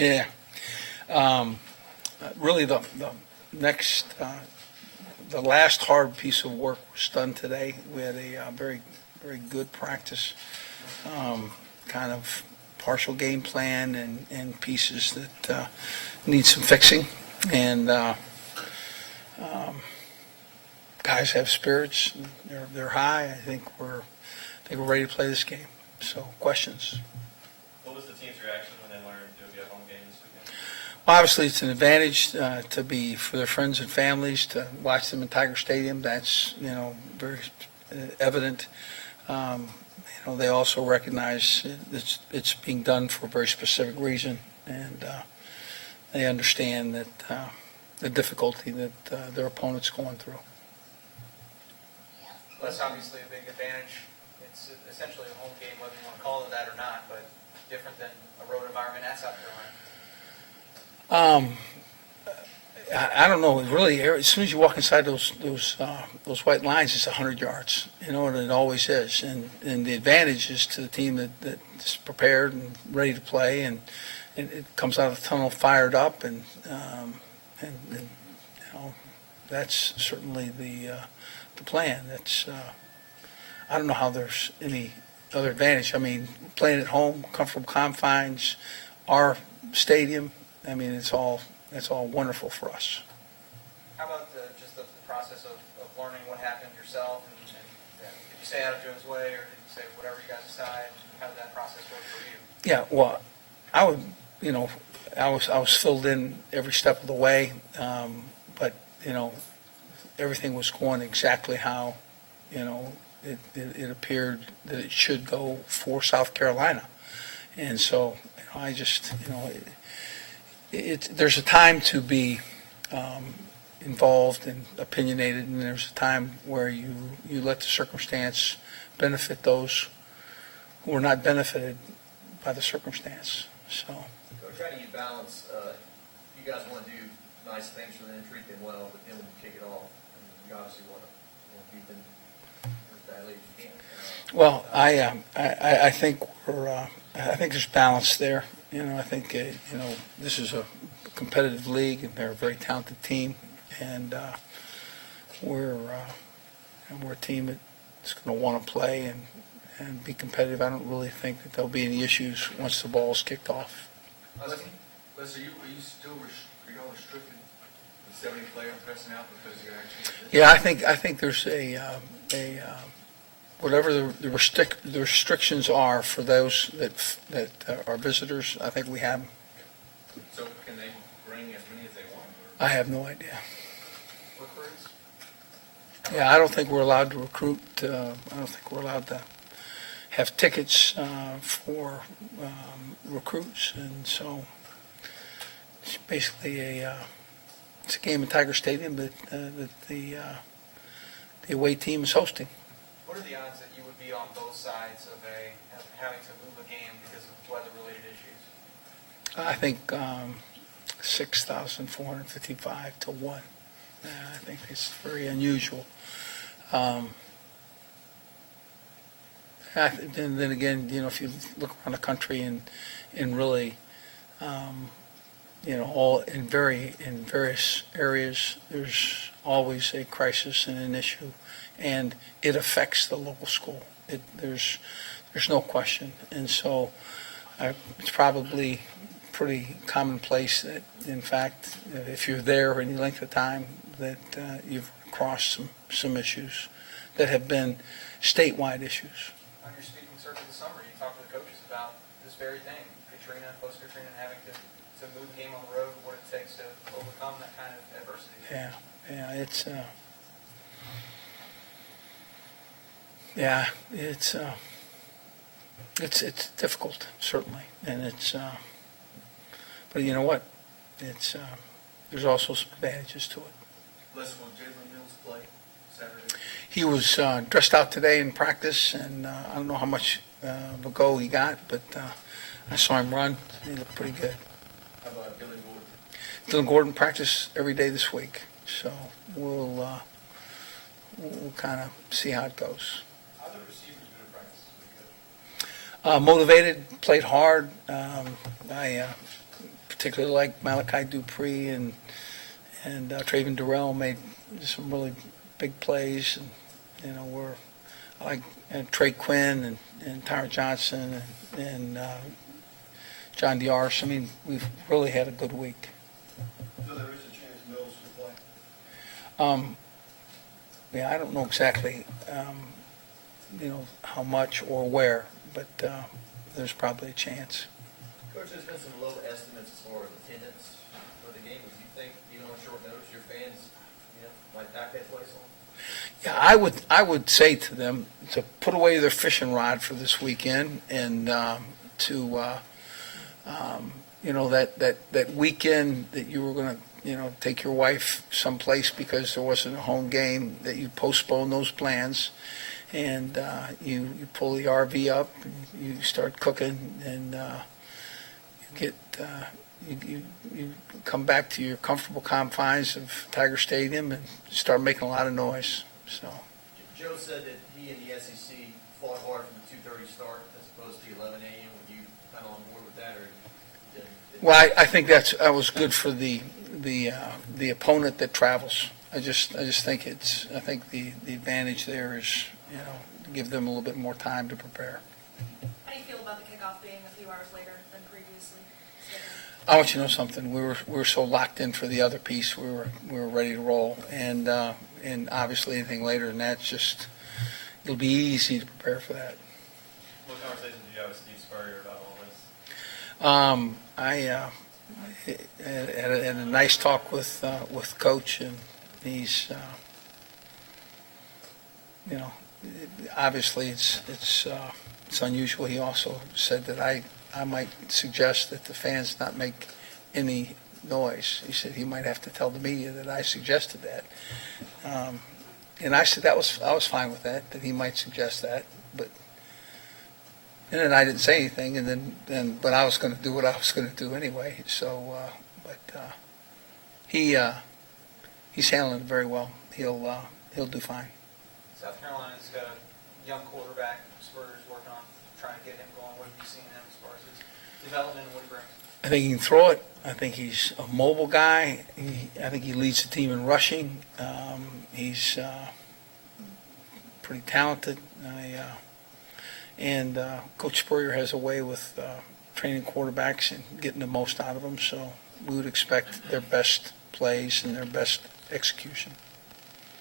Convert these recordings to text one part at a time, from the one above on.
Yeah. Um, Really, the next, the last hard piece of work was done today. We had a very, very good practice, kind of partial game plan and pieces that need some fixing. And guys have spirits. They're high. I think we're ready to play this game. So, questions? What was the team's reaction when they learned it would be a home game this weekend? Well, obviously, it's an advantage to be for their friends and families to watch them in Tiger Stadium. That's very evident. They also recognize it's being done for a very specific reason, and they understand that the difficulty that their opponent's going through. Well, that's obviously a big advantage. It's essentially a home game, whether you want to call it that or not, but different than a road environment at South Carolina. I don't know. Really, as soon as you walk inside those white lines, it's 100 yards. And it always is. And the advantage is to the team that's prepared and ready to play, and it comes out of the tunnel fired up, and that's certainly the plan. That's I don't know how there's any other advantage. I mean, playing at home, comfortable confines, our stadium. I mean, it's all wonderful for us. How about just the process of learning what happened yourself? And did you say out of Joe's way, or did you say whatever you guys decide? How did that process work for you? Yeah, well, I was filled in every step of the way, but everything was going exactly how it appeared that it should go for South Carolina, and so I just there's a time to be involved and opinionated, and there's a time where you let the circumstance benefit those who are not benefited by the circumstance. So. Coach, how do you balance? You guys want to do nice things for them, treat them well, but then when you kick it off, you obviously want to beat them as badly as you can. Well, I think I think there's balance there. I think this is a competitive league, and they're a very talented team, and we're a team that's going to want to play and be competitive. I don't really think that there'll be any issues once the ball's kicked off. Listen, are you still restricted to 70 players pressing out because you're actually? Yeah, I think there's a whatever the restrictions are for those that are visitors. I think we have. So can they bring as many as they want? I have no idea. Recruits? Yeah, I don't think we're allowed to recruit. I don't think we're allowed to have tickets for recruits, and so it's basically it's a game in Tiger Stadium that the away team is hosting. What are the odds that you would be on both sides of having to move a game because of weather-related issues? I think 6,455 to 1. I think it's very unusual. Then again, if you look around the country and really, all in various areas, there's always a crisis and an issue, and it affects the local school. There's no question, and so it's probably pretty commonplace that, in fact, if you're there any length of time, that you've crossed some issues that have been statewide issues. On your speaking circuit this summer, you talked to the coaches about this very thing, Katrina, post-Katrina, and having to move the game on the road, what it takes to overcome that kind of adversity. It's difficult, certainly, and but you know what? There's also some advantages to it. Listen, will Jalen Mills play Saturday? He was dressed out today in practice, and I don't know how much of a go he got, but I saw him run. He looked pretty good. How about Dylan Gordon? Dylan Gordon practiced every day this week, so we'll kind of see how it goes. How the receivers been in practice? Motivated, played hard. I particularly like Malachi Dupree and Traven Durrell made some really big plays, and I like Trey Quinn and Tyra Johnson and John Diarse. I mean, we've really had a good week. So there is a chance Mills will play? Yeah, I don't know exactly, how much or where, but there's probably a chance. Coach, there's been some low estimates as far as attendance for the game. Do you think, even on short notice, your fans, might pack that place on? Yeah, I would say to them to put away their fishing rod for this weekend and that weekend that you were going to take your wife someplace because there wasn't a home game, that you postpone those plans and you pull the RV up and you start cooking and you come back to your comfortable confines of Tiger Stadium and start making a lot of noise. So. Joe said that he and the SEC fought hard for the 2:30 start as opposed to 11 a.m. Were you kind of on board with that, or? Well, I think that was good for the opponent that travels. I just think I think the advantage there is to give them a little bit more time to prepare. How do you feel about the kickoff being a few hours later than previously? I want you to know something. We were so locked in for the other piece. We were ready to roll, and obviously anything later than that, it'll be easy to prepare for that. What conversation did you have with Steve Spurrier about all this? I had a nice talk with Coach, and he's obviously it's unusual. He also said that I might suggest that the fans not make any noise. He said he might have to tell the media that I suggested that, and I said I was fine with that he might suggest that, and then I didn't say anything, and but I was going to do what I was going to do anyway. So, he's handling it very well. He'll do fine. South Carolina's got a young quarterback. Spurrier's working on trying to get him going. What have you seen him as far as his development and what he brings? I think he can throw it. I think he's a mobile guy. I think he leads the team in rushing. He's pretty talented. And Coach Spurrier has a way with training quarterbacks and getting the most out of them. So we would expect their best plays and their best execution.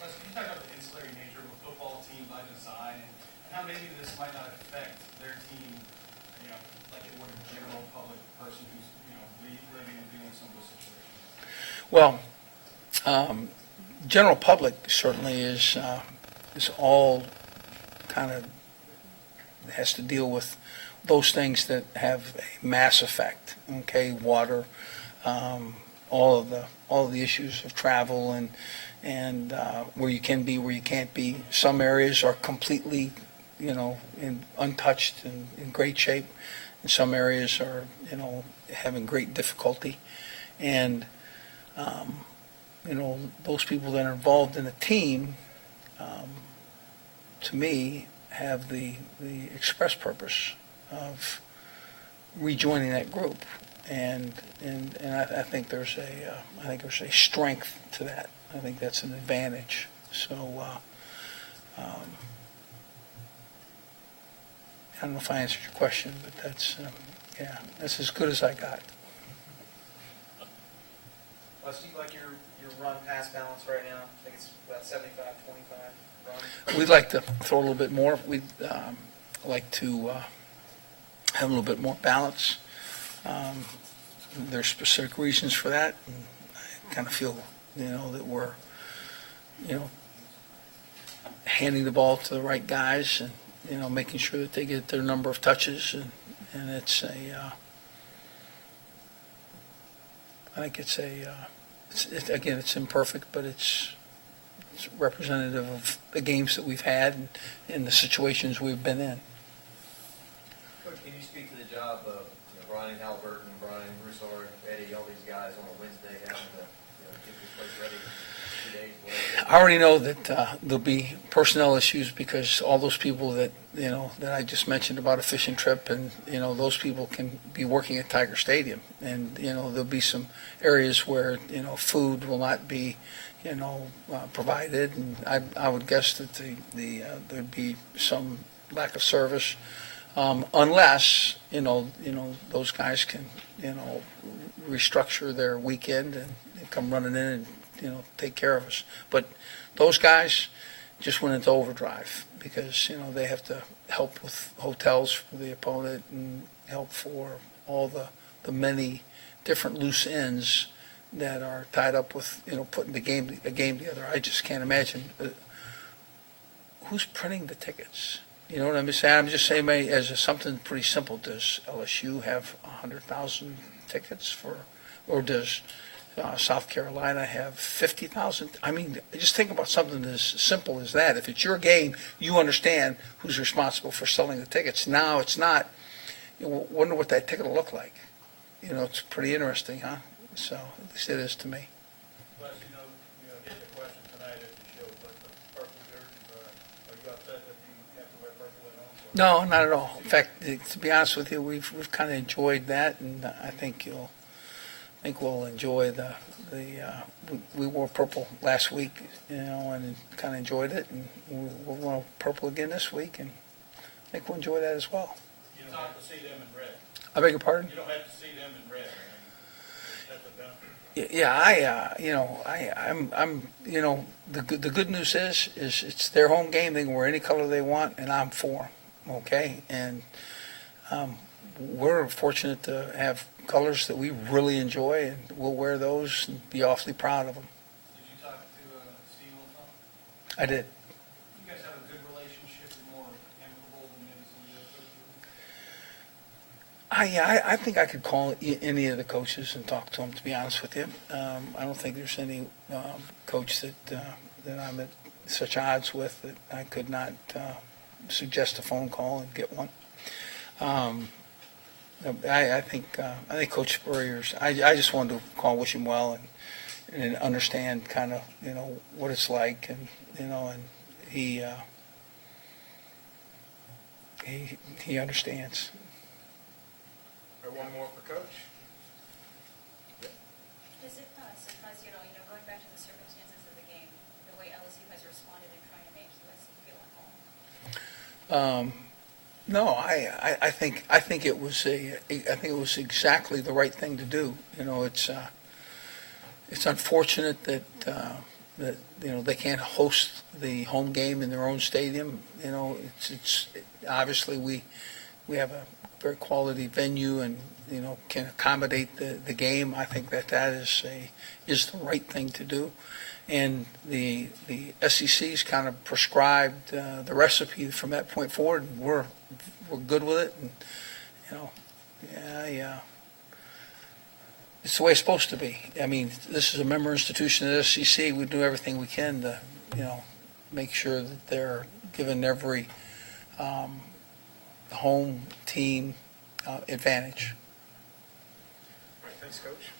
Can you talk about the ancillary nature of a football team by design and how maybe this might not affect their team, like it would a general public person who's, living and dealing with some of those situations? Well, general public certainly is all kind of has to deal with those things that have a mass effect. Okay, water, all of the issues of travel and where you can be, where you can't be. Some areas are completely, untouched and in great shape, and some areas are, having great difficulty. And those people that are involved in a team, to me, have the express purpose of rejoining that group, and I think there's a strength to that. I think that's an advantage. So I don't know if I answered your question, but that's as good as I got. Wes, do you like your run pass balance right now? I think it's about 75-25 run. We'd like to throw a little bit more. We'd like to have a little bit more balance. There's specific reasons for that, and I kind of feel, that we're, handing the ball to the right guys and, making sure that they get their number of touches, and it's I think it's imperfect, but it's representative of the games that we've had and the situations we've been in. Coach, can you speak to the job of Brian Halliburton, Brian Broussard, Eddie, all these guys on a Wednesday having to get this place ready 2 days I already know that there'll be personnel issues because all those people that, that I just mentioned about a fishing trip and, those people can be working at Tiger Stadium. And, there'll be some areas where, food will not be, provided. And I would guess that there'd be some lack of service unless, those guys can, restructure their weekend and come running in and, take care of us. But those guys just went into overdrive because, they have to help with hotels for the opponent and help for all the many different loose ends that are tied up with, putting a game together. I just can't imagine who's printing the tickets. You know what I'm saying? I'm just saying, as something pretty simple. Does LSU have 100,000 tickets or does South Carolina have 50,000? I mean, just think about something as simple as that. If it's your game, you understand who's responsible for selling the tickets. Now it's not. Wonder what that ticket will look like. It's pretty interesting, huh? So at least it is to me. Well, get the question tonight at the show, but the purple jerseys, are you upset that you have to wear purple at home? No, not at all. In fact, to be honest with you, we've kind of enjoyed that, and I think we'll enjoy we wore purple last week, and kind of enjoyed it, and we'll wear purple again this week, and I think we'll enjoy that as well. You don't have to see them in red. I beg your pardon? You don't have to see them in red. That's a benefit. Yeah, I'm, the good news is it's their home game. They can wear any color they want, and I'm for them, okay? And we're fortunate to have colors that we really enjoy, and we'll wear those and be awfully proud of them. Did you talk to Steve on the phone? I did. You guys have a good relationship and more amicable than maybe some of the other coaches? I think I could call any of the coaches and talk to them, to be honest with you. I don't think there's any coach that I'm at such odds with that I could not suggest a phone call and get one. I think Coach Spurrier's. I just wanted to call, wish him well, and understand kind of what it's like, and and he understands. One more for Coach. Does it surprise you at all, going back to the circumstances of the game, the way LSU has responded in trying to make USC feel at home? No, I think it was exactly the right thing to do. It's unfortunate that they can't host the home game in their own stadium. It's obviously we have a very quality venue and can accommodate the game. I think that is the right thing to do. And the SEC's kind of prescribed the recipe from that point forward, and we're good with it. And it's the way it's supposed to be. I mean, this is a member institution of the SEC. We do everything we can to make sure that they're given every home team advantage. All right, thanks, Coach.